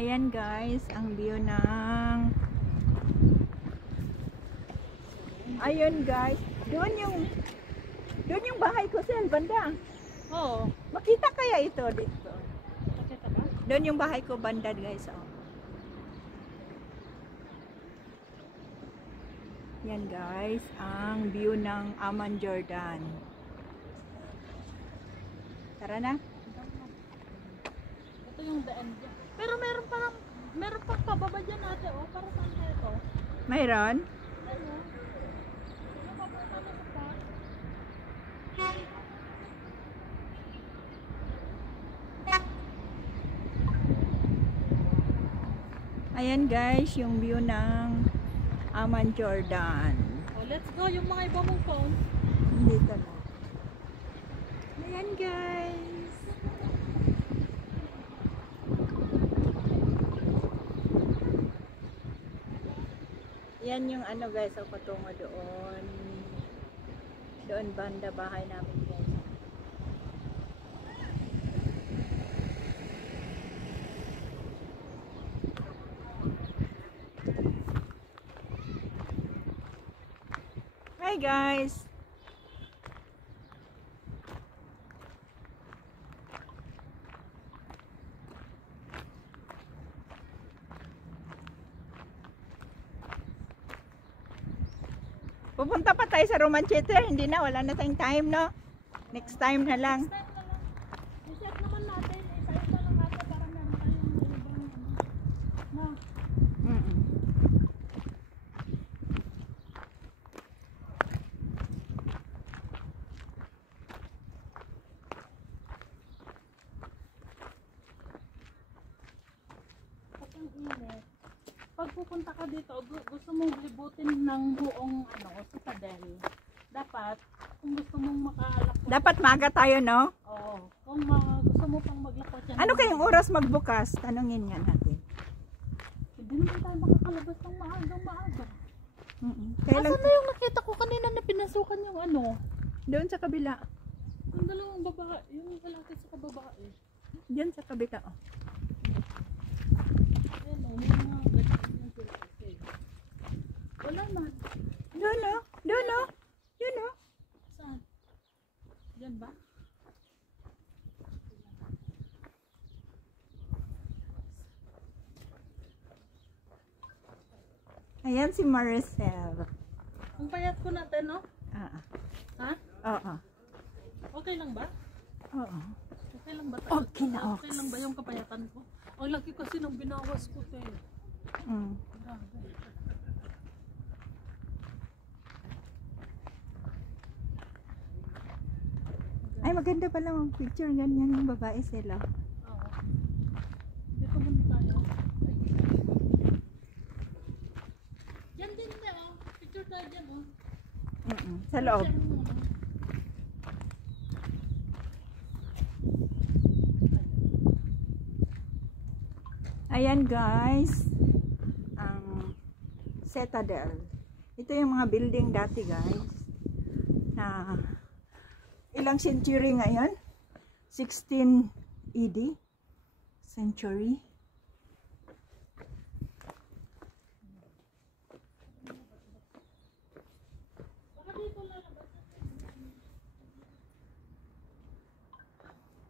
Ayan guys, ang view ng... Ayun guys, doon yung bahay ko sa banda. Oo. Makita kaya ito dito? Nakita ba? Doon yung bahay ko banda guys. Oh. Yan guys, ang view ng Amman Jordan. Tara na. Ito yung daan dyan. Pero meron pang pababa dyan ate. Oh, para saan na ito? Mayroon? Ano? Ano papunta na sa park? Ayan guys, yung view ng Amman Jordan. Oh, let's go. Yung mga iba mong phone. Dito na. Ayan guys. Yan yung ano guys, ang patungo doon. Doon banda bahay namin guys. Hi guys. Pupunta pa tayo sa Romanchete. Hindi na, wala na tayong time, no? Next time na lang. Next time na lang. I-set naman natin. Isa-isa lang natin para meron tayong ibang ano. Na. Pag ang init. Pag pupunta ka dito, gusto mong libutin ng buong ano, Citadel. Dapat, kung gusto mong makaalak. Dapat maaga tayo, no? Oo. Kung gusto mo pang maglakot yan. Ano kayong oras magbukas? Tanungin nga natin. Hindi naman tayo makakalabas ng maaga. Kailan? Asan na yung nakita ko kanina na pinasukan yung ano? Doon sa kabila. Yung dalawang babae, yung lalaki sa kababae. Diyan sa kabila. Oh. Ayan o, yung mga ganyan yung sila kasi. Wala na. Doon, no? Doon, no? Yun, no? Saan? Diyan ba? Ayan si Maricel. Ang payat ko natin, no? Ha? Oo. Okay lang ba? Oo. Okay lang ba? Okay na, Okay lang ba yung kapayatan ko? Ang laki kasi ng binawas ko, te. Grabe. Ay, maganda pala mag-picture. Ganyan yung babae sila. Oo. Dito muna tayo. Yan din na, oh. Picture tayo dyan, oh. Sa loob. Share mo, oh. Ayan guys. Ang Citadel. Ito yung mga building dati guys. Na ilang century ngayon? 16 AD century.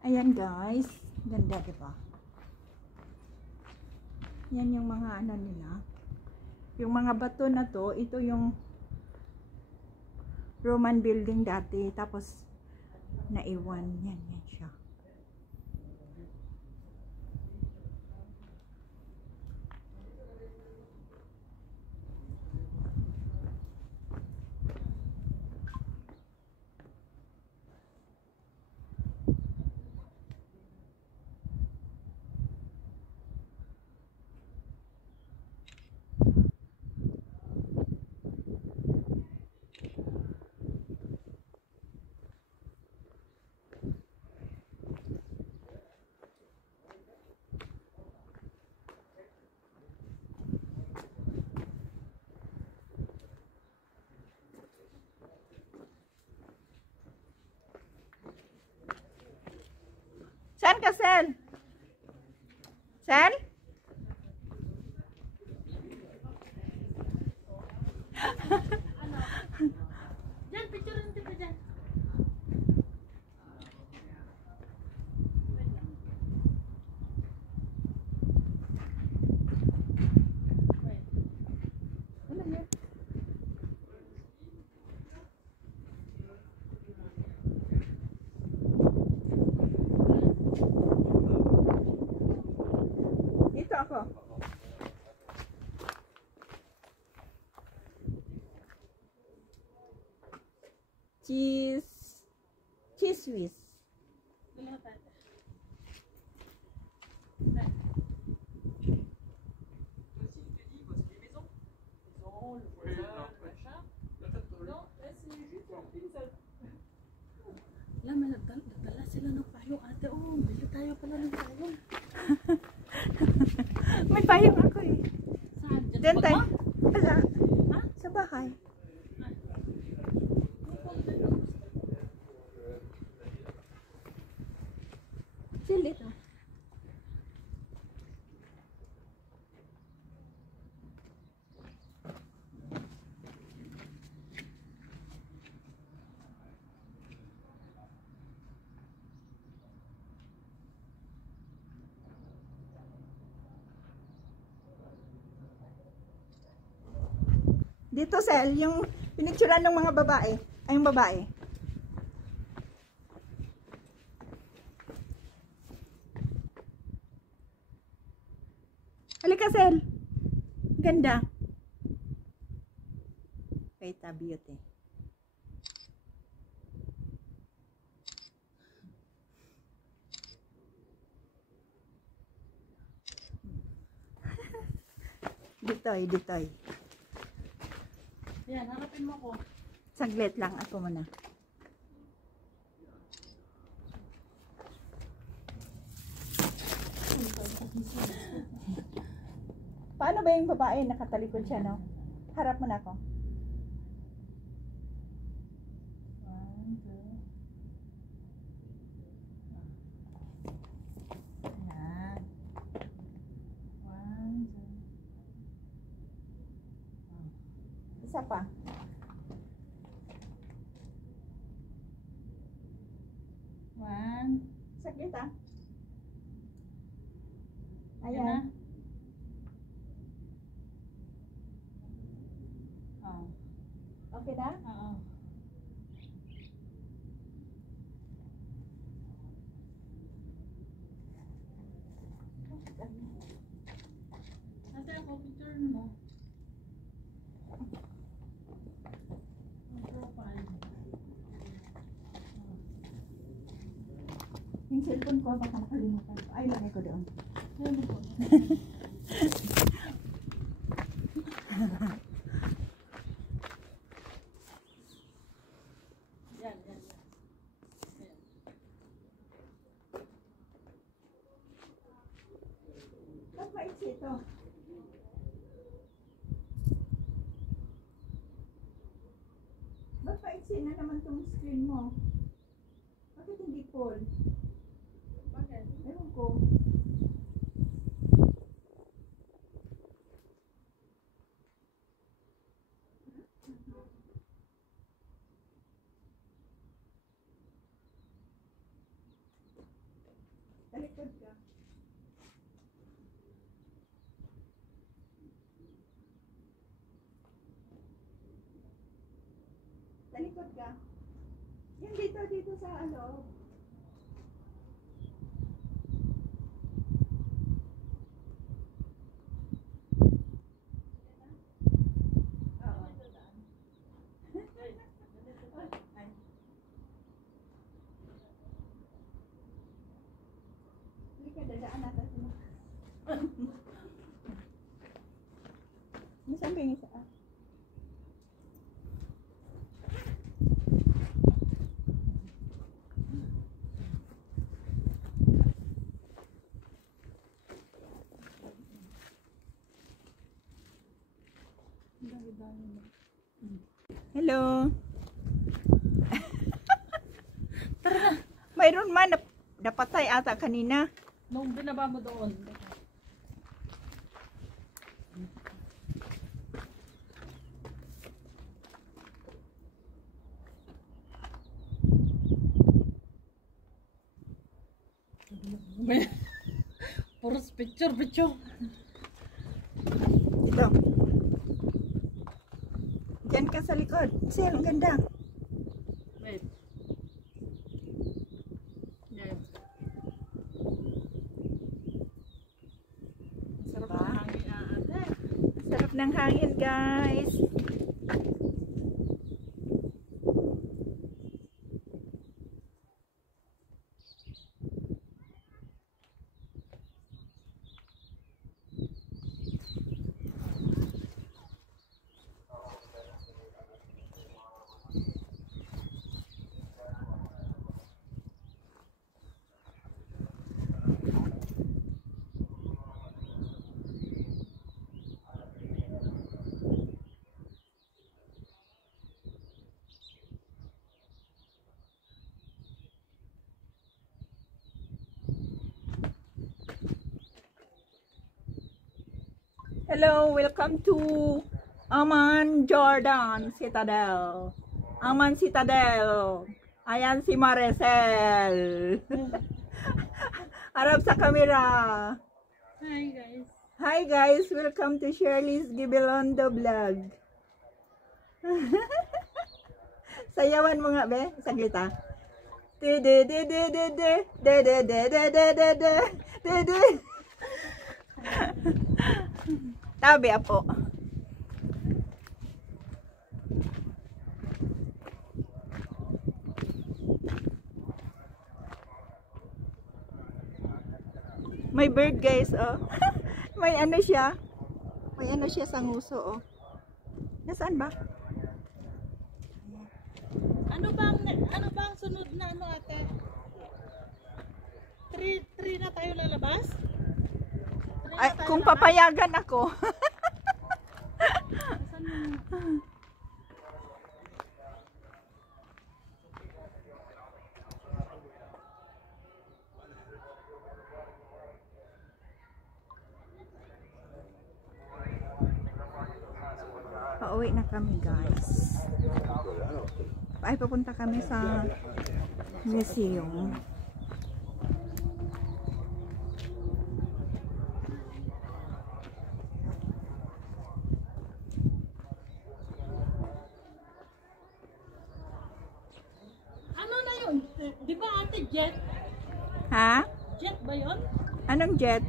Ayan guys, ganda diba? Yan yung mga ano nila. Yung mga bato na to, ito yung Roman building dati, tapos naiwan. Yan siya. Sel? Sel? Diyan, picture rin kita dyan. Ano yun? Dito ako. Cheese whiz. Dalawa tayo. Alam mo, nagdala sila ng payong ate. Oh, bili tayo pala ng payong. May payong ako eh. Saan? Diyan Sa tayo. baba? Wala. Ha? Sa bahay. Silit oh. Dito, Sel, yung pinicturan ng mga babae. Ay, yung babae. Halika, Sel. Ganda. Wait, beauty. Ditoy, ditoy. Yan, harapin mo ko. Saglit lang ako muna. Paano ba yung babae? Nakatalikod siya, no? Harap mo na ako. One, two. Yan. One, two. Isa pa. One. Saglit ah. Yan na. Ayan. Oh. Okay na? Oo. Ate, ako picture mo. Ang profile. Yung cellphone ko, baka nakalimutan ko. Ay, lagay ko doon. Ayan mo po. Yan, yan, yan. Ayan. Ba't maiksi ito? Ba't maiksi na naman tong screen mo? Bakit hindi full? Bakit? Ewan ko. Talikod ka. Talikod ka. Yung dito sa ano. Oo. Ay. Halika, dadaan natin sila. Nasaan ba yung isa? Hello. Tara na. Mayroon man. Napatay ata kanina. Nung binaba mo doon. Puros picture. Ito. Diyan ka sa likod. Sel, ang ganda. Wait. Yeah. Sarap Diba? ng hangin ate. Sarap ng hangin, guys. Hello, welcome to Aman Jordan Citadel. Aman Citadel. Ayan si Maricel. Harap sa camera. Hi guys. Hi guys, welcome to Shirley's Gibelondo vlog. Sayawan mo nga be, saglit ah. Tabi apo. May bird guys, oh. May ano siya. May ano siya sa nguso, oh. Nasaan ba? Ano bang sunod na ano ate? 3 na tayo lalabas? Ay, kung papayagan ako. Saan yung... Pauwi na kami guys. Ay, papunta kami sa museum. Ano na yun? Di ba ate jet? Ha? Jet ba yun? Anong jet?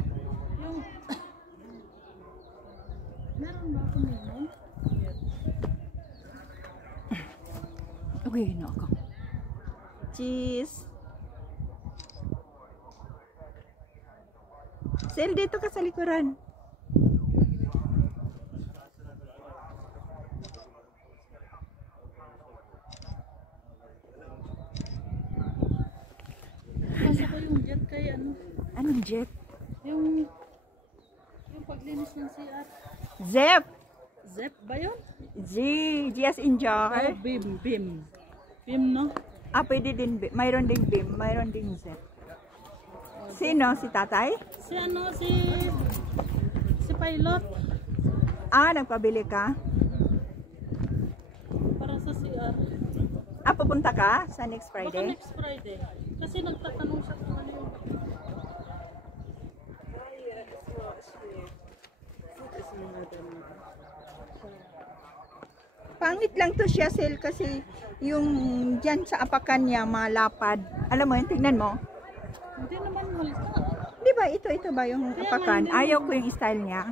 Yung... Meron ba ako nila? Uy, no ako. Cheese. Sel, dito ka sa likuran. Basa ko yung jet kay ano? Anong jet? Yung paglinis ng CR. Zep. Zep ba yun? G. G as in jar. Oh, Bim. Bim, no? Ah, pwede din. Mayroon ding beam. Mayroon ding zep. Sino? Si tatay? Si ano, si pilot. Ah, nagpabili ka? Para sa CR. Ah, pupunta ka sa next Baka Friday? next Friday. Kasi nagtatanong siya kung ano yung... Pangit lang to siya, Sel, kasi yung dyan sa apakan niya, malapad. Alam mo yun, tignan mo. Hindi naman halika. Di ba, ito ba yung Kaya nga, apakan? hindi Ayaw naman. ko yung style niya.